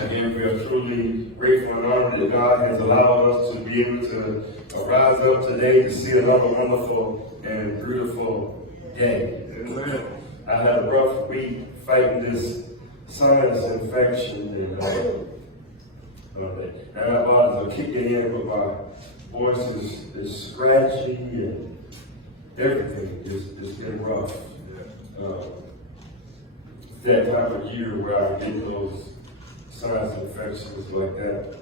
Again, we are truly grateful and honored that God has allowed us to be able to rise up today to see another wonderful and beautiful day. Amen. I had a rough week fighting this sinus infection, and I bothered to kick it in, but my voice is scratchy and everything is been rough. That time of year where I get those sinus infections like that.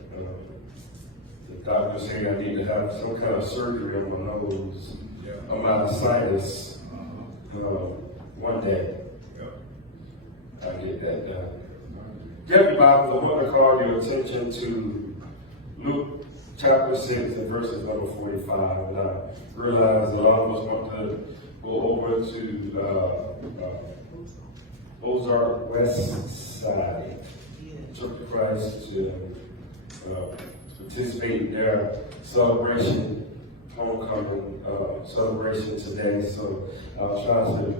The doctor said I need to have some kind of surgery on my nose, on my sinus, one day. I'll get that done. Dear Bible, I want to call your attention to Luke chapter 6 and verses number 45. And I realize a lot of us want to go over to Ozark West Side Church of Christ to participate in their celebration, homecoming celebration today. So I'll try to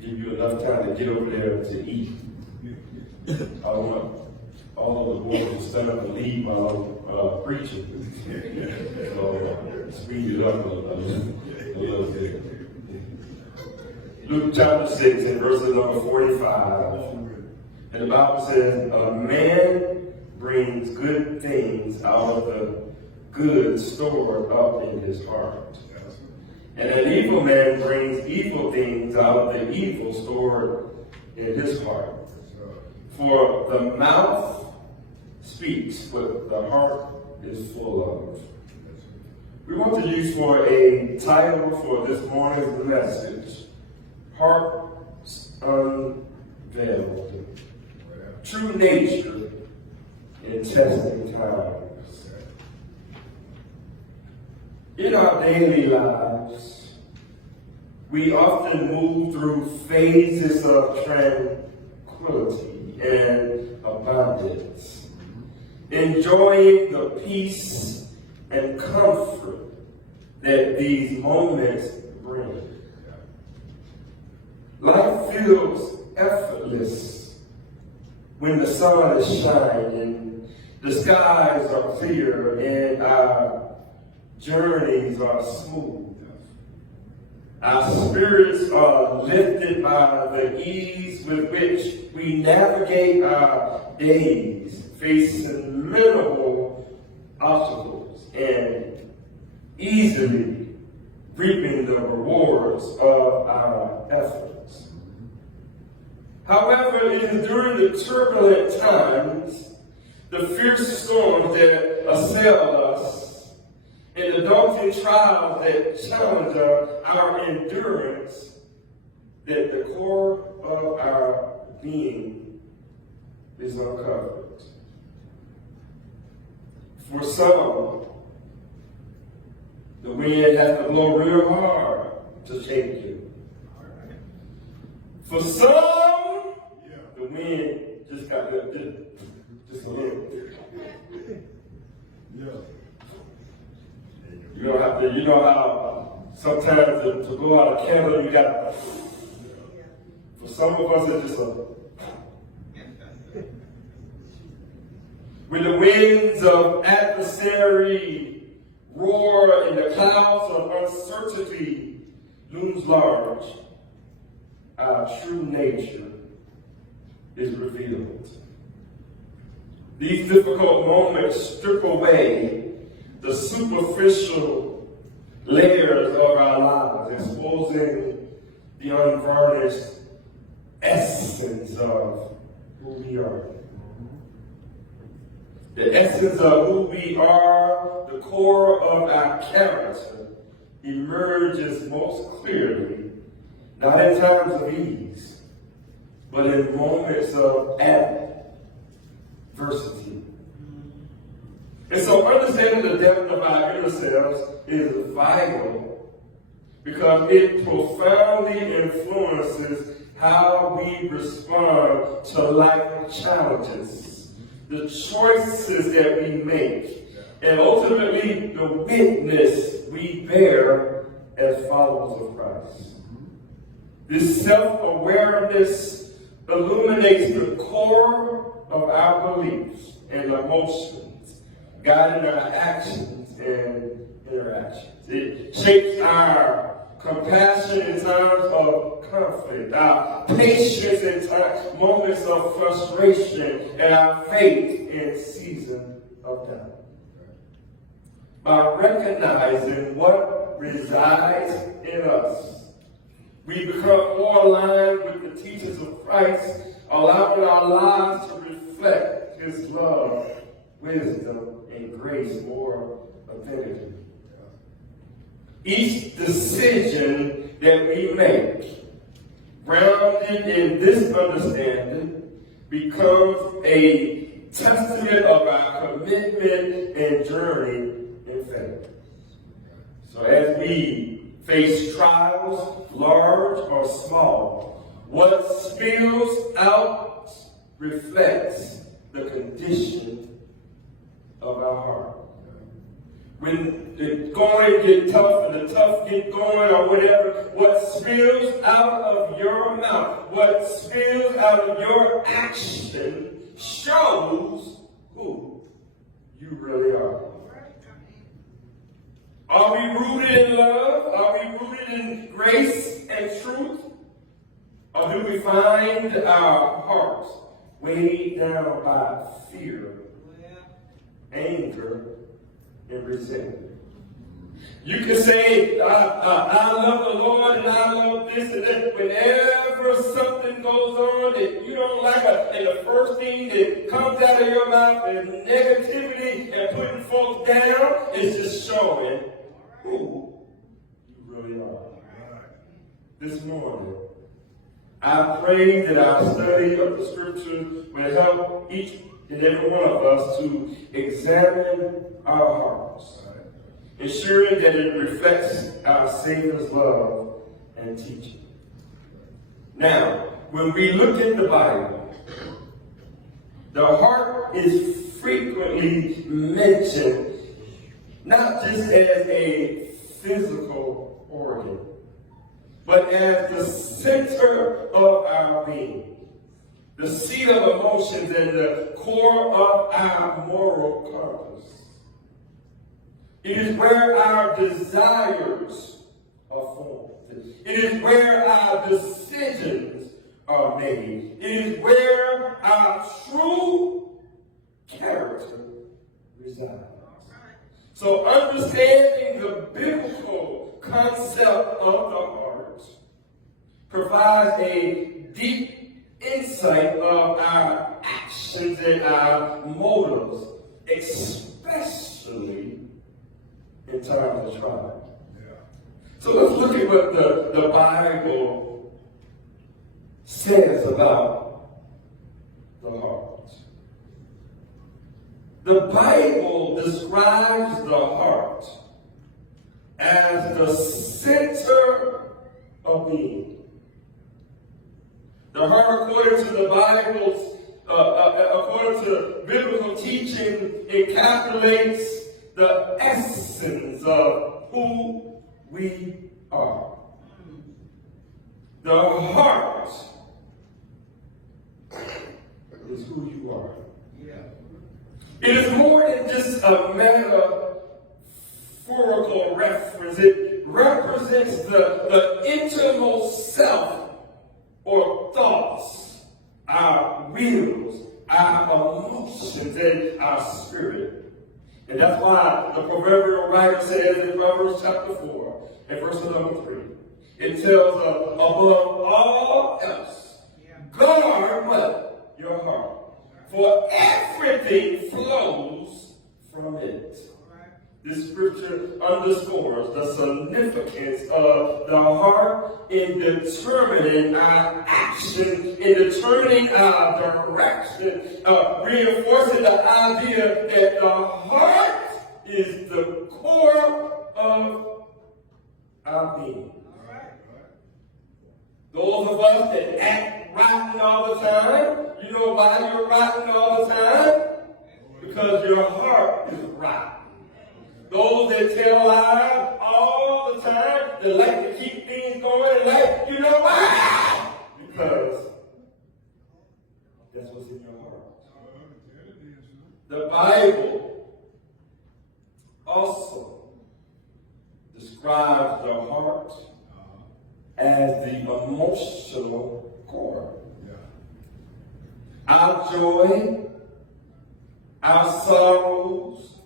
give you enough time to get over there to eat. I want all of the boys to stand up and lead while I'm preaching. So speed it up a little bit. Luke chapter 6 and verses number 45. And the Bible says, a man brings good things out of the good stored up in his heart. And an evil man brings evil things out of the evil stored in his heart. For the mouth speaks what the heart is full of. We want to use for a title for this morning's message, Hearts Unveiled. True nature in testing times. In our daily lives, we often move through phases of tranquility and abundance, enjoying the peace and comfort that these moments bring. Life feels effortless when the sun is shining, the skies are clear, and our journeys are smooth. Our spirits are lifted by the ease with which we navigate our days, facing minimal obstacles and easily reaping the rewards of our efforts. However, it is during the turbulent times, the fierce storms that assail us, and the daunting trials that challenge our endurance, that the core of our being is uncovered. For some, the wind has to blow real hard to shake you. For some, the wind just got just a little. You don't have to, you know how sometimes to blow out a candle, you got, for some of us, it's just a, when the winds of adversary roar and the clouds of uncertainty looms large, our true nature is revealed. These difficult moments strip away the superficial layers of our lives, exposing the unvarnished essence of who we are. The essence of who we are, the core of our character, emerges most clearly, not in times of ease, but in moments of adversity. And so understanding the depth of our inner selves is vital because it profoundly influences how we respond to life challenges, the choices that we make, and ultimately the witness we bear as followers of Christ. This self-awareness illuminates the core of of our beliefs and emotions, guiding our actions and interactions. It shapes our compassion in times of conflict, our patience in moments of frustration, and our faith in seasons of doubt. By recognizing what resides in us, we become more aligned with the teachings of Christ, allowing our lives to reflect His love, wisdom, and grace more authentically. Each decision that we make, grounded in this understanding, becomes a testament of our commitment and journey in faith. So as we face trials, large or small, what spills out reflects the condition of our heart. When the going get tough and the tough get going or whatever, what spills out of your mouth, what spills out of your action shows who you really are. Are we rooted in love? Are we rooted in grace and truth? Or do we find our hearts weighed down by fear, anger, and resentment? You can say, I love the Lord and I love this and that. Whenever something goes on that you don't like, and the first thing that comes out of your mouth is negativity and putting folks down, is just showing who you really are. This morning, I pray that our study of the Scriptures will help each and every one of us to examine our hearts, ensuring that it reflects our Savior's love and teaching. Now, when we look in the Bible, the heart is frequently mentioned not just as a physical organ, but as the center of our being, the seat of emotions and the core of our moral compass. It is where our desires are formed. It is where our decisions are made. It is where our true character resides. So understanding the biblical concept of the heart provides a deep insight of our actions and our motives, especially in times of trial. So let's look at what the Bible says about the heart. The Bible describes the heart as the center of being. The heart, according to the Bible's, according to biblical teaching, encapsulates the essence of who we are. The heart is who you are. It is more than just a metaphorical reference. It represents the innermost self or thoughts, our wills, our emotions, and our spirit. And that's why the proverbial writer says in Proverbs chapter 4, and verse number 3, it tells us, above all else, guard what? Your heart. For everything flows from it. This scripture underscores the significance of the heart in determining our action, in determining our direction, reinforcing the idea that the heart is the core of our being. Those of us that act rotten all the time, you know why you're rotten all the time? Because your heart is rotten. Those that tell lies all the time, that like to keep things going in life, you know why? Because that's what's in your heart. The Bible also describes the heart as the emotional core. Our joy, our sorrows,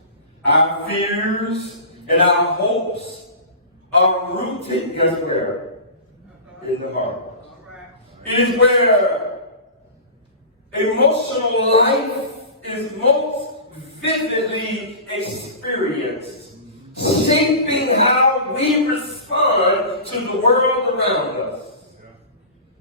our fears, and our hopes are rooted, guess where? In the heart. It is where emotional life is most vividly experienced, shaping how we respond to the world around us.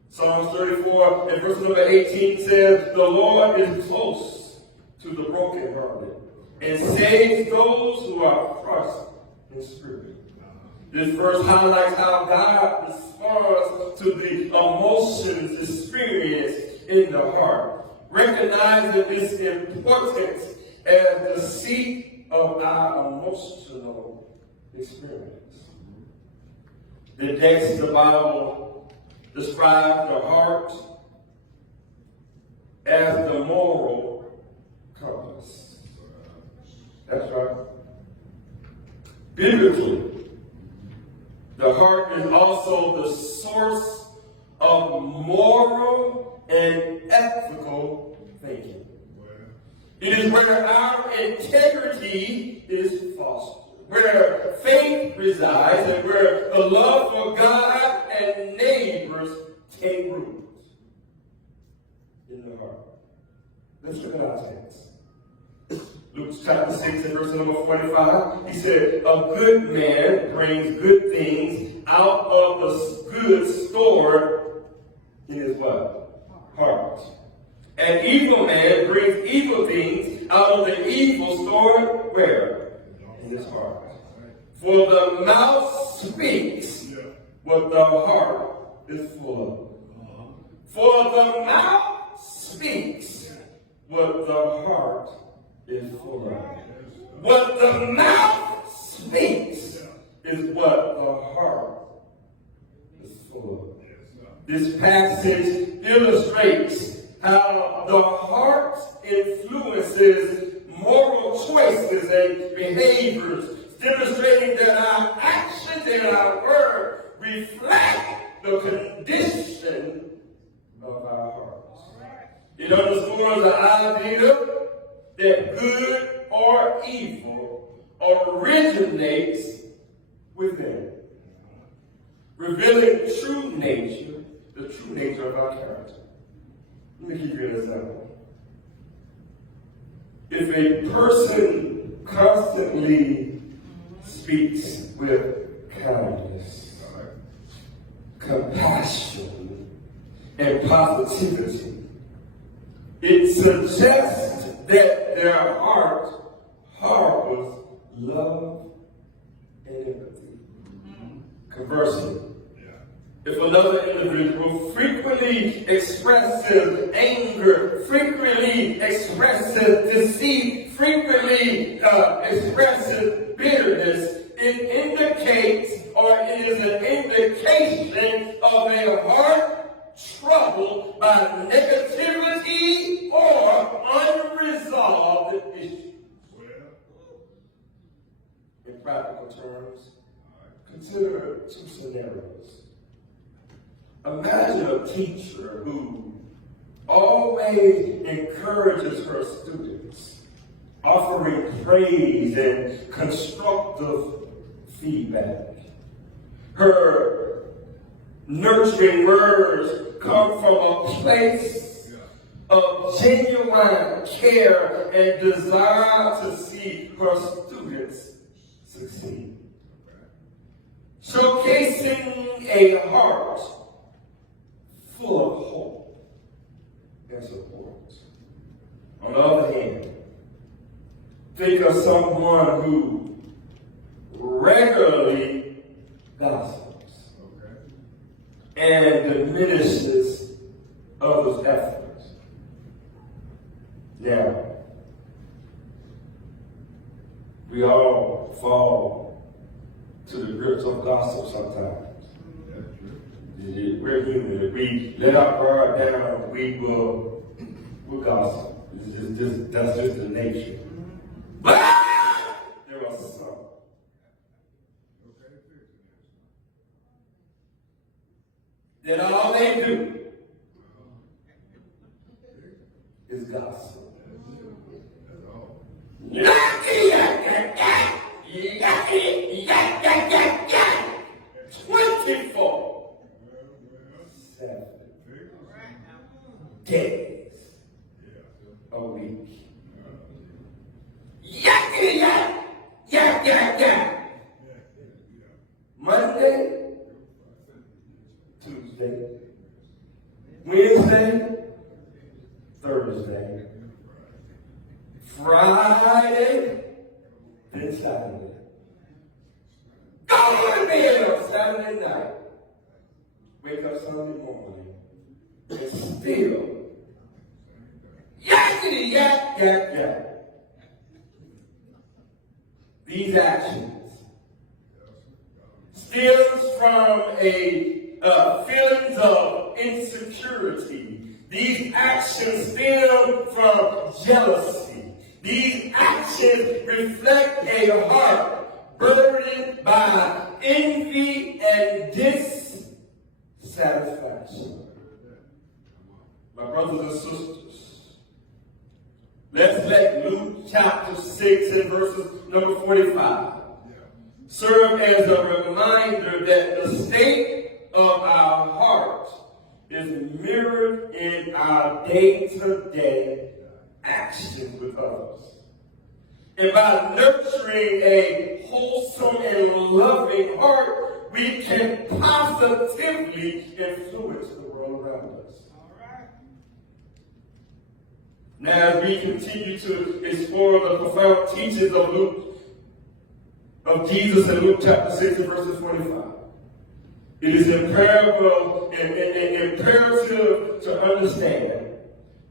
Psalms 34 and verse number 18 says, "The Lord is close to the brokenhearted and saves those who are crushed in spirit." This verse highlights how God responds to the emotions experienced in the heart, recognizing its importance as the seat of our emotional experience. The text of the Bible describes the heart as the moral compass. That's right. Biblically, the heart is also the source of moral and ethical thinking. It is where our integrity is fostered, where faith resides, and where the love for God and neighbors take root in the heart. Let's look at our text. Luke chapter 6 and verse number 45. He said, "A good man brings good things out of the good stored in his what? Heart. An evil man brings evil things out of the evil stored where? In his heart. For the mouth speaks what the heart is full of." For the mouth speaks what the heart is full of. What the mouth speaks is what the heart is full of. This passage illustrates how the heart influences moral choices and behaviors, demonstrating that our actions and our words reflect the condition of our hearts. It underscores the idea that good or evil originates within, revealing the true nature of our character. Let me give you an example. If a person constantly speaks with kindness, compassion, and positivity, it suggests that their heart harbors love and empathy. Conversely, if another individual frequently expresses anger, frequently expresses deceit, frequently expresses bitterness, it indicates, or it is an indication of a heart troubled by negativity or unresolved issues. In practical terms, consider two scenarios. Imagine a teacher who always encourages her students, offering praise and constructive feedback. Her nurturing words come from a place of genuine care and desire to see her students succeed, showcasing a heart full of hope and support. On the other hand, think of someone who regularly gossips and diminishes others' efforts. Now, we all fall to the grips of gossip sometimes. We're human. If we let our guard down, we will with gospel. That's just the nature. But there are some that all they do is gospel. 24/7 days a week. Monday, Tuesday, Wednesday, Thursday, Friday, and Saturday. Go to bed on Saturday night. Wake up Sunday morning. And still, yakety yak, yak, yak. These actions stems from feelings of insecurity. These actions stem from jealousy. These actions reflect a heart burdened by envy and dissatisfaction. My brothers and sisters, let's let Luke chapter 6 and verses number 45 serve as a reminder that the state of our heart is mirrored in our day-to-day actions with others. And by nurturing a wholesome and loving heart, we can positively influence the world around us. Now, as we continue to explore the profound teachings of Jesus in Luke chapter 6 and verses 45, it is imperative to understand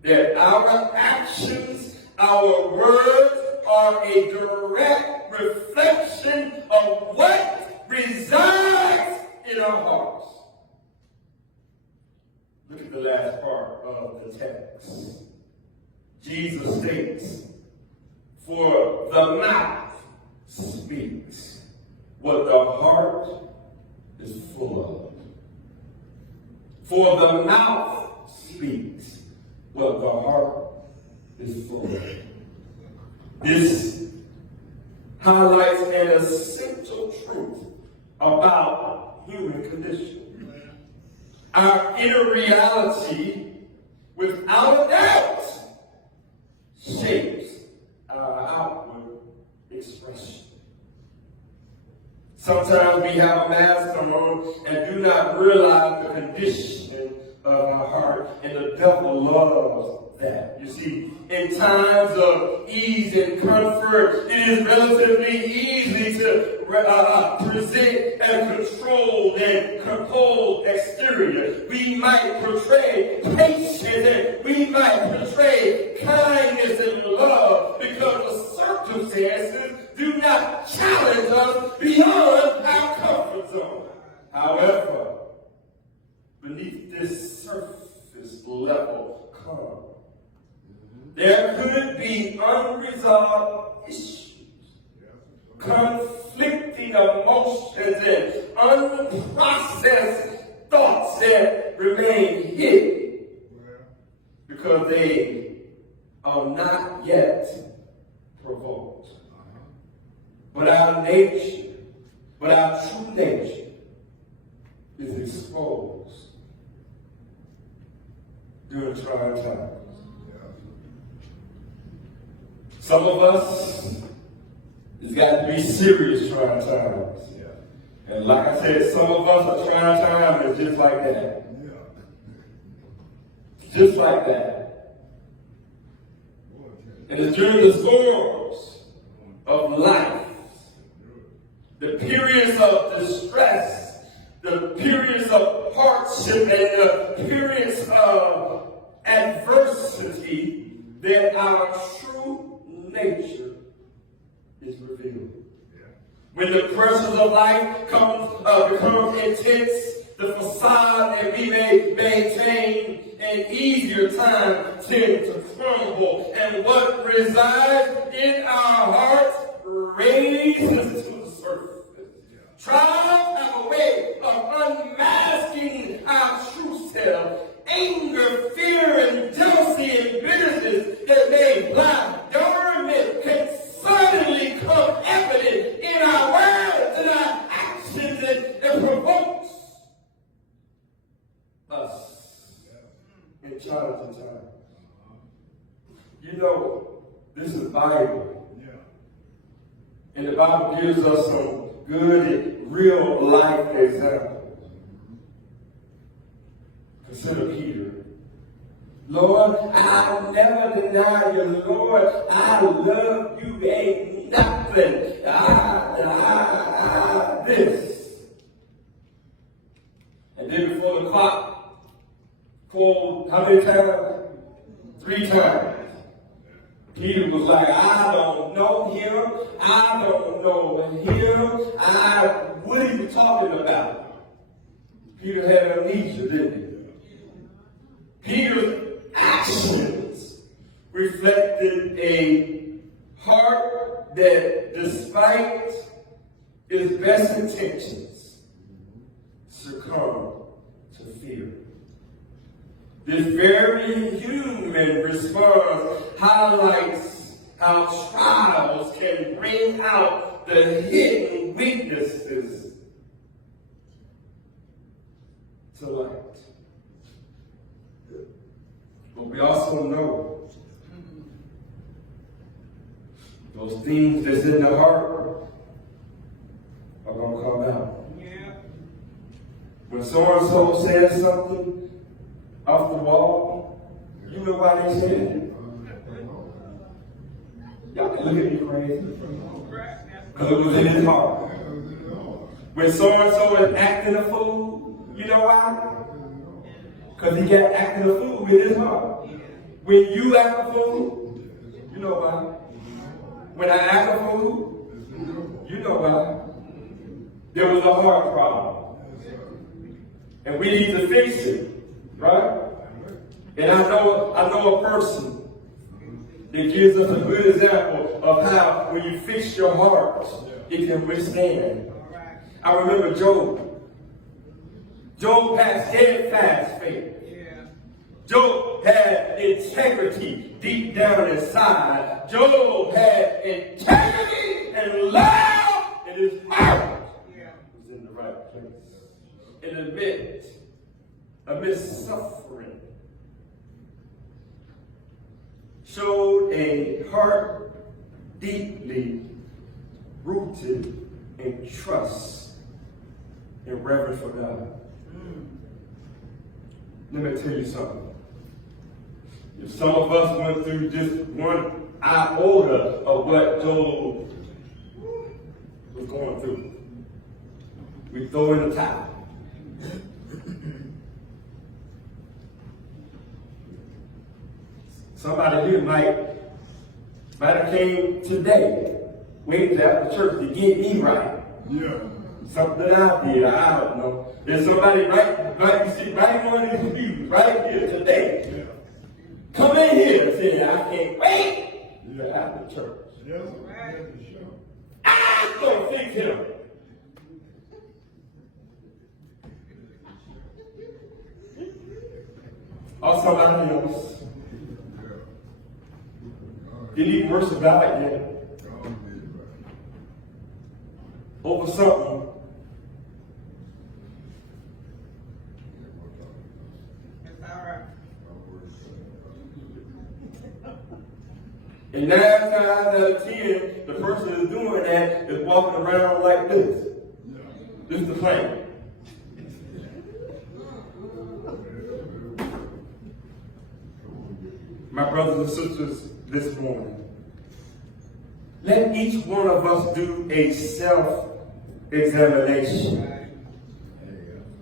that our actions, our words, are a direct reflection of what resides in our hearts. Look at the last part of the text. Jesus states, "For the mouth speaks what the heart is full of." For the mouth speaks what the heart is full of. This highlights an essential truth about human condition. Our inner reality, without a doubt, shapes our outward expression. Sometimes we have a mask on and do not realize the condition of our heart, and the devil loves that. You see, in times of ease and comfort, it is relatively easy to present a controlled and composed exterior. We might portray patience and we might portray kindness and love because the circumstances do not challenge us beyond our comfort zone. However, beneath this surface level calm, there could be unresolved issues, conflicting emotions, and unprocessed thoughts that remain hidden because they are not yet provoked. But our nature, but our true nature is exposed during trying times. Some of us, it's got to be serious trying times. And like I said, some of us are trying times just like that. Just like that. And it's during the storms of life, the periods of distress, the periods of hardship, and the periods of adversity that our true nature is revealed. When the pressures of life become intense The facade that we may maintain an easier time tend to crumble, and what resides in our hearts raises to the surface. Trials have a way of unmasking our true self. Anger, fear, and jealousy and bitterness that may lie dormant can suddenly come evident in our words and our actions, and it provokes us in challenging times. You know, this is the Bible. And the Bible gives us some good, real life examples. Consider Peter. Lord, I'll never deny you. Lord, I love you. Ain't nothing. This. And then before the clock called, how many times? 3 times. Peter was like, I don't know him. I don't know him. What are you talking about? Peter had amnesia, didn't he? Peter's actions reflected a heart that, despite his best intentions, succumbed to fear. This very human response highlights how trials can bring out the hidden weaknesses to light. But we also know those things that's in the heart are going to come out. Yeah. When so-and-so says something off the wall, you know why they said it? Y'all can look at me crazy. Because it was in his heart. When so-and-so is acting a fool, you know why? Because he got acting a fool with his heart. When you act a fool, you know why. When I act a fool, you know why. There was a heart problem. And we need to fix it, right? And I know a person that gives us a good example of how when you fix your heart, it can withstand. I remember Job. Job had steadfast faith. Job had integrity deep down inside. Job had integrity and love in his heart. He was in the right place. And amidst suffering, showed a heart deeply rooted in trust and reverence for God. Let me tell you something. If some of us went through just one iota of what Job was going through, we throw in the towel. Somebody here might have came today, waiting after church to get me right. Yeah. Something out there, I don't know. There's somebody you see right in one of these pews, right here today. Yeah. Come in here and say, I can't wait. Yeah, after church. Yeah. I'm going to fix him. Or somebody else. Didn't even worship God yet. Over something. And 9 times out of 10, the person who's doing that is walking around like this. This is the plan. My brothers and sisters, this morning, let each one of us do a self-examination.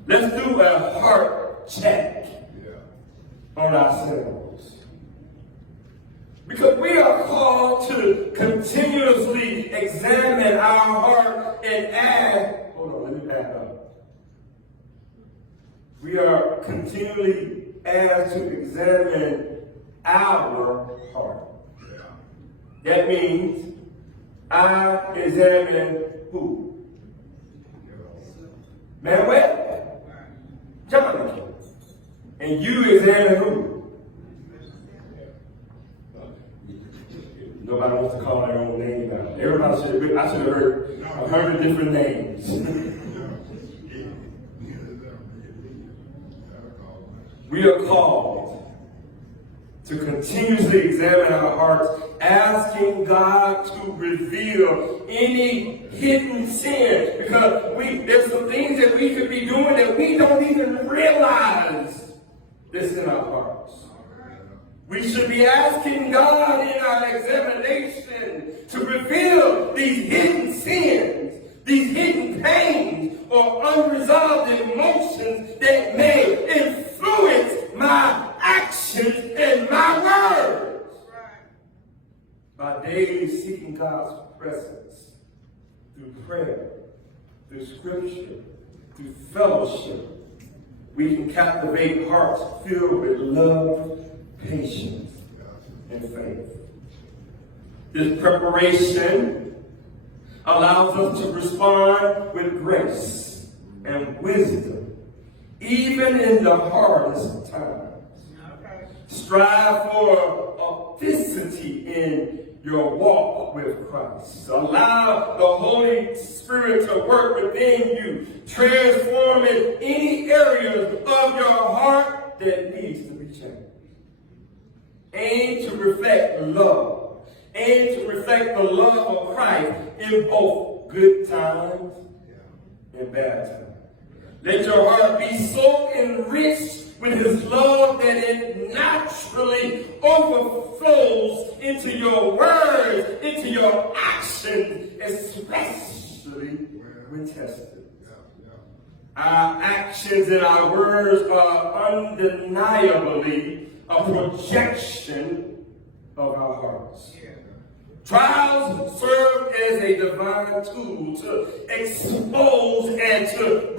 Let's do a heart check on ourselves. Because we are called to continuously examine our heart and ask, hold on, let me back up. we are continually asked to examine our heart. That means I examine who? Manuel, Johnican. And you examine who? Nobody wants to call their own name out. Everybody should have, I should have heard 100 different names. We are called to continuously examine our hearts, asking God to reveal any hidden sin. Because there's some things that we could be doing that we don't even realize that's in our hearts. We should be asking God in our examination to reveal these hidden sins, these hidden pains, or unresolved emotions that may influence my actions and my words. By daily seeking God's presence through prayer, through scripture, through fellowship, we can captivate hearts filled with love, patience, and faith. This preparation allows us to respond with grace and wisdom, even in the hardest times. Strive for authenticity in your walk with Christ. Allow the Holy Spirit to work within you, transforming any areas of your heart that needs to be changed. Aim to reflect love. Aim to reflect the love of Christ in both good times and bad times. Let your heart be so enriched with His love that it naturally overflows into your words, into your actions, especially when tested. Our actions and our words are undeniably a projection of our hearts. Trials serve as a divine tool to expose and to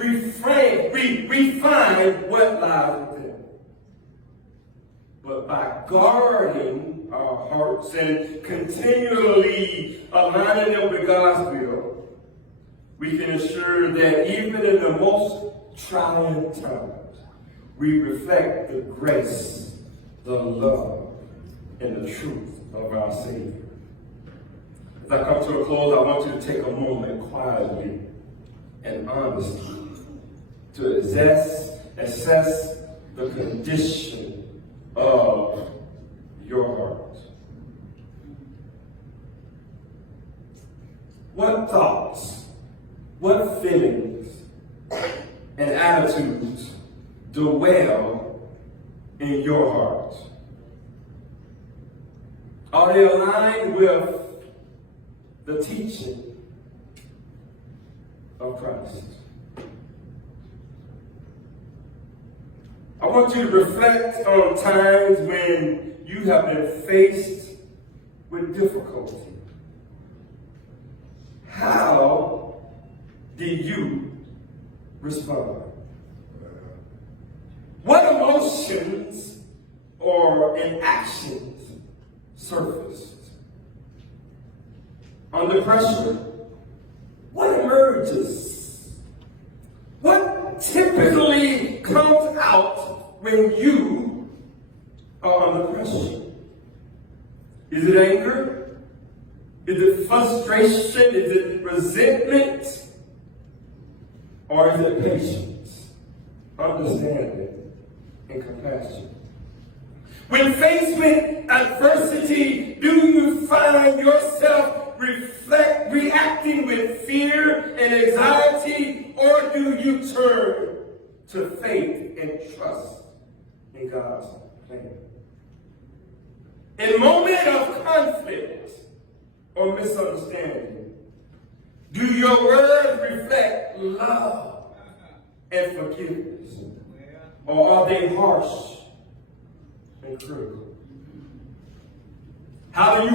refine what lies within. But by guarding our hearts and continually aligning them with God's will, we can ensure that even in the most trying times, we reflect the grace, the love, and the truth of our Savior. As I come to a close, I want you to take a moment quietly and honestly to assess the condition of your heart. What thoughts, what feelings, and attitudes dwell in your heart? Are they aligned with the teaching of Christ? I want you to reflect on times when you have been faced with difficulty. How did you respond? What emotions or actions surfaced? Under pressure, what emerges? What typically comes out when you are under pressure? Is it anger? Is it frustration? Is it resentment? Or is it patience, understanding, and compassion? When faced with adversity, do you find yourself reacting with fear and anxiety, or do you turn to faith and trust in God's plan? In moments of conflict or misunderstanding, do your words reflect love and forgiveness, or are they harsh and cruel? How do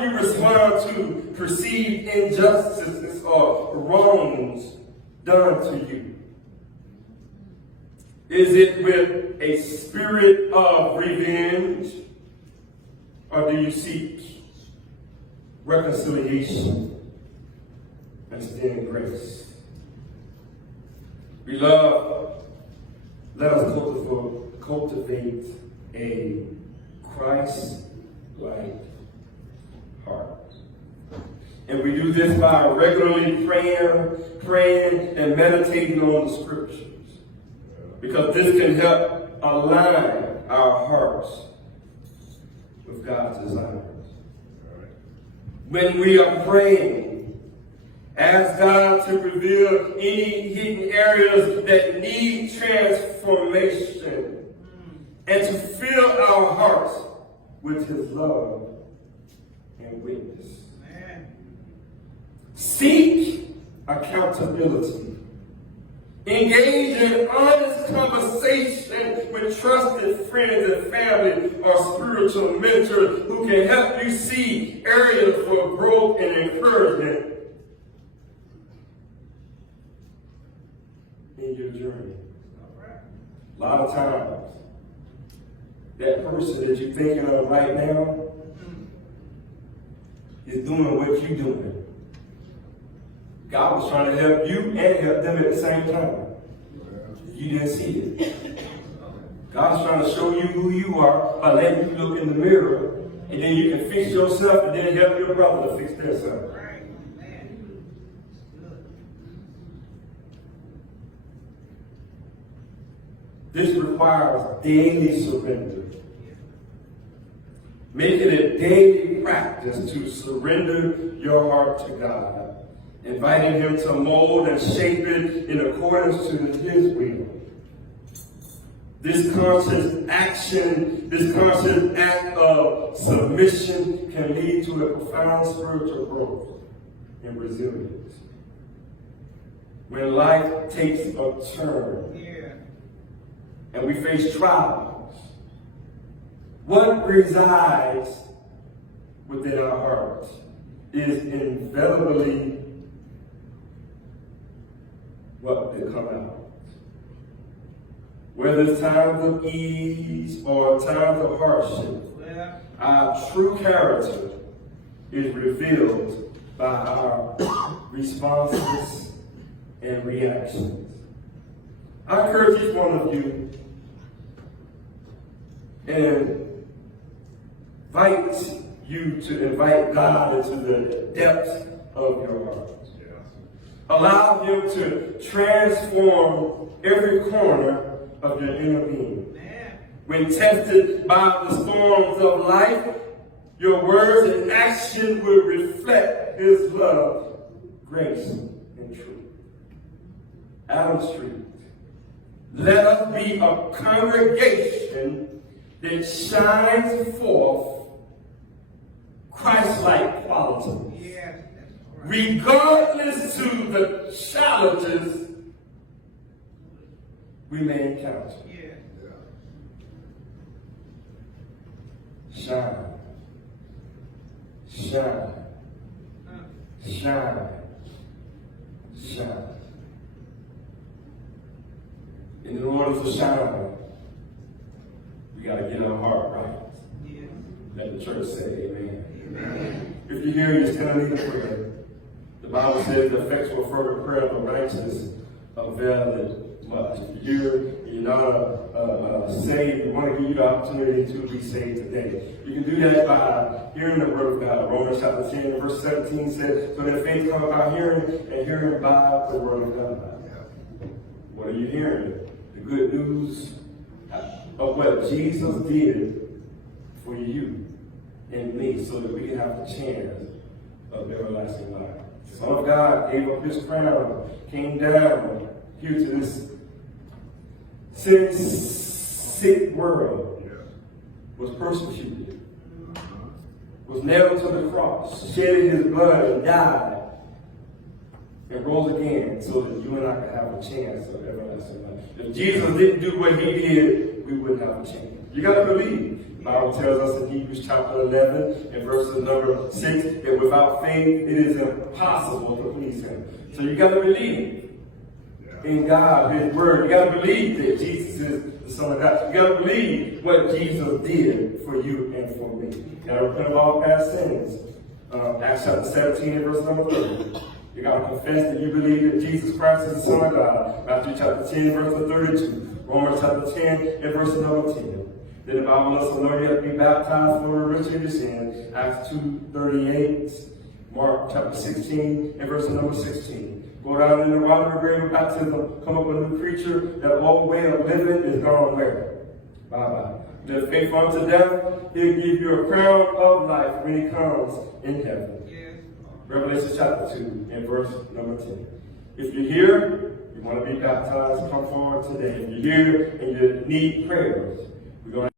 you respond to perceived injustices or wrongs done to you? Is it with a spirit of revenge? Or do you seek reconciliation and extend grace? Beloved, let us cultivate a Christ-like heart. And we do this by regularly praying and meditating on the scriptures. Because this can help align our hearts with God's desires. When we are praying, ask God to reveal any hidden areas that need transformation and to fill our hearts with His love and witness. Seek accountability. Engage in honest conversation with trusted friends and family or spiritual mentors who can help you see areas for growth and encouragement in your journey. A lot of times, that person that you're thinking of right now is doing what you're doing. God was trying to help you and help them at the same time. You didn't see it. God's trying to show you who you are by letting you look in the mirror, and then you can fix yourself and then help your brother to fix themselves. This requires daily surrender. Make it a daily practice to surrender your heart to God, inviting Him to mold and shape it in accordance to His will. This conscious action, this conscious act of submission can lead to a profound spiritual growth and resilience. When life takes a turn and we face trials, what resides within our hearts is inevitably what they come out. Whether it's times of ease or times of hardship, our true character is revealed by our responses and reactions. I encourage each one of you and invite you to invite God into the depths of your heart. Allow Him to transform every corner of your inner being. When tested by the storms of life, your words and action will reflect His love, grace, and truth. Adam Street. Let us be a congregation that shines forth Christ-like qualities. Regardless to the challenges we may encounter. Shine. Shine. Shine. Shine. And in order to shine, we got to get our heart right. Let the church say amen. Amen. If you're here, you stand and lead a prayer. The Bible says the effectual fervent prayer of the righteous availeth much. If you're not saved, we want to give you the opportunity to be saved today. You can do that by hearing the word of God. Romans chapter 10, verse 17 says, so that faith comes by hearing, and hearing by the word of God. What are you hearing? The good news of what Jesus did for you and me, so that we can have the chance of everlasting life. The Son of God gave up His crown, came down here to this sin-sick world, was persecuted, was nailed to the cross, shedded His blood and died, and rose again so that you and I could have a chance of everlasting life. If Jesus didn't do what He did, we wouldn't have a chance. You got to believe. The Bible tells us in Hebrews chapter 11 and verses number 6 that without faith it is impossible to please Him. So you got to believe. in God, His Word. You got to believe that Jesus is the Son of God. You got to believe what Jesus did for you and for me. You got to repent of all past sins. Acts chapter 17 and verse number 30. You got to confess that you believe that Jesus Christ is the Son of God. Matthew chapter 10 verse 32. Romans chapter 10 and verse number 10. Then the Bible lets us know you have to be baptized for the remission of your sin. Acts 2:38. Mark chapter 16 and verse number 16. Go down in the water of the grave of baptism, come up with a new creature. That old way of living is gone where? Bye-bye. The faithful unto death, He'll give you a crown of life when He comes in heaven. Revelation chapter 2 and verse number 10. If you're here, you want to be baptized, come forward today. If you're here and you need prayers, we're going to